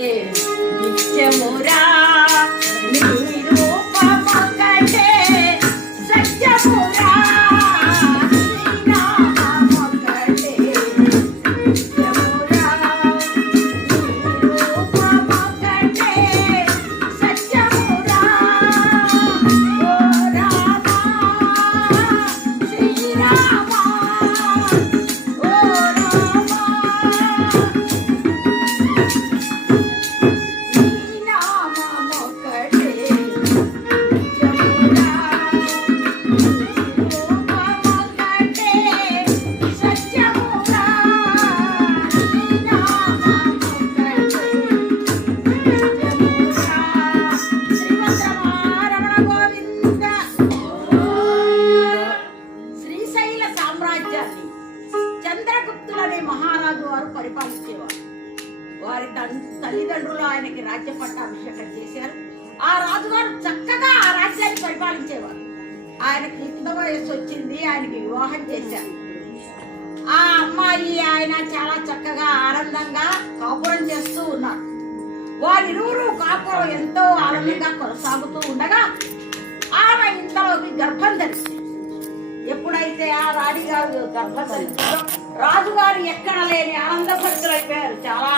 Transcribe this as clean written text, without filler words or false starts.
నిత్యమురా నీ రూపమొకటే సత్యమురా నీ నామమొకటే నిత్యమురా నీ రూపమొకటే సత్యమురా ఓ రామా శ్రీరామా ఓ రామా శ్రీశైల సామ్రాజ్యాన్ని చంద్రగుప్తులనే మహారాజు వారు పరిపాలించేవారు. వారి తల్లిదండ్రులు ఆయనకి రాజ్య పట్టాభిషేకం చేశారు. ఆ రాజుగారు చక్కగా ఆ రాజ్యాన్ని పరిపాలించేవారు. ఆయనకి యుక్త వయస్సు వచ్చింది, ఆయనకి వివాహం చేశారు. ఆ అమ్మాయి ఆయన చాలా చక్కగా ఆనందంగా కాపురం చేస్తూ ఉన్నారు. వారిరువురు కాపురం ఎంతో ఆనందంగా కొనసాగుతూ ఉండగా ఆమె ఇంతలోకి గర్భం ధరిస్తుంది. ఎప్పుడైతే ఆ రాణిగారు గర్భం ధరించారో రాజుగారు ఎక్కడ లేని ఆనంద భరితులైపోయారు. చాలా